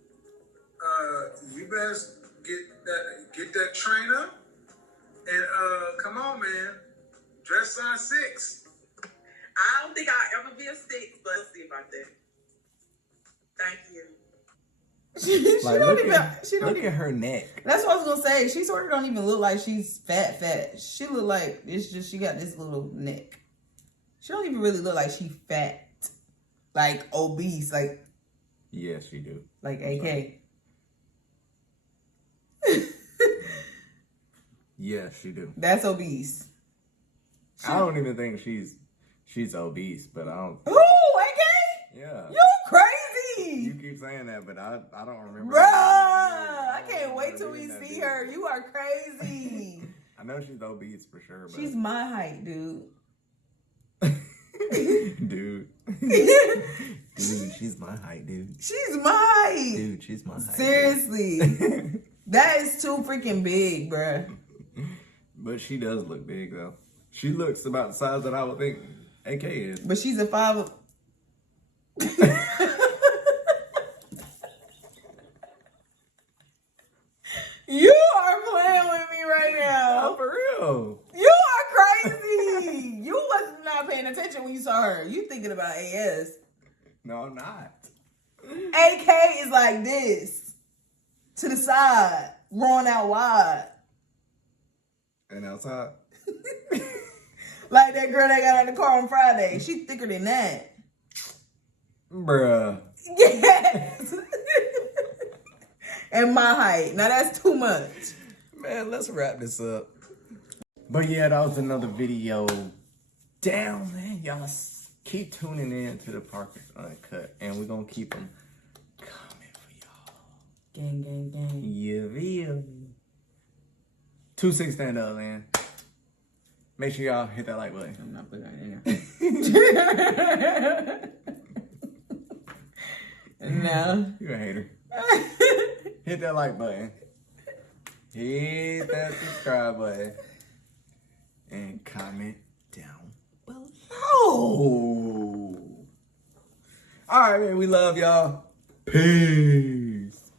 You best get that trainer and come on, man, dress size 6. I don't think I'll ever be a 6, but let's see about that. Thank you. She don't look at her neck. That's what I was gonna say. She sort of don't even look like she's fat. She look like it's just she got this little neck. She don't even really look like she fat, like obese, like. Yes, she do. Like AK. Yes, she do. That's obese. I don't even think she's obese, but I don't. Ooh, AK? Yeah. You crazy. You keep saying that, but I don't remember. Bruh, I can't wait till we see her. You are crazy. I know she's obese for sure, but she's my height, dude. Dude, she's my height, dude. She's my height. Dude, she's my height. Seriously. That is too freaking big, bruh. But she does look big, though. She looks about the size that I would think AK is. But she's a 5. You are playing with me right now. Oh, for real. You are crazy. You was not paying attention when you saw her. You thinking about AS. No, I'm not. AK is like this. To the side. Rolling out wide. And outside? Like that girl that got out of the car on Friday. She thicker than that. Bruh. Yes. And my height. Now that's too much. Man, let's wrap this up. But yeah, that was another video. Damn, man. Y'all keep tuning in to the Parkers Uncut. And we're going to keep them coming for y'all. Gang, gang, gang. Yeah, 2-6 stand up, man. Make sure y'all hit that like button. I'm not putting it in there. No. You're a hater. Hit that like button. Hit that subscribe button. And comment down below. Alright, man. We love y'all. Peace.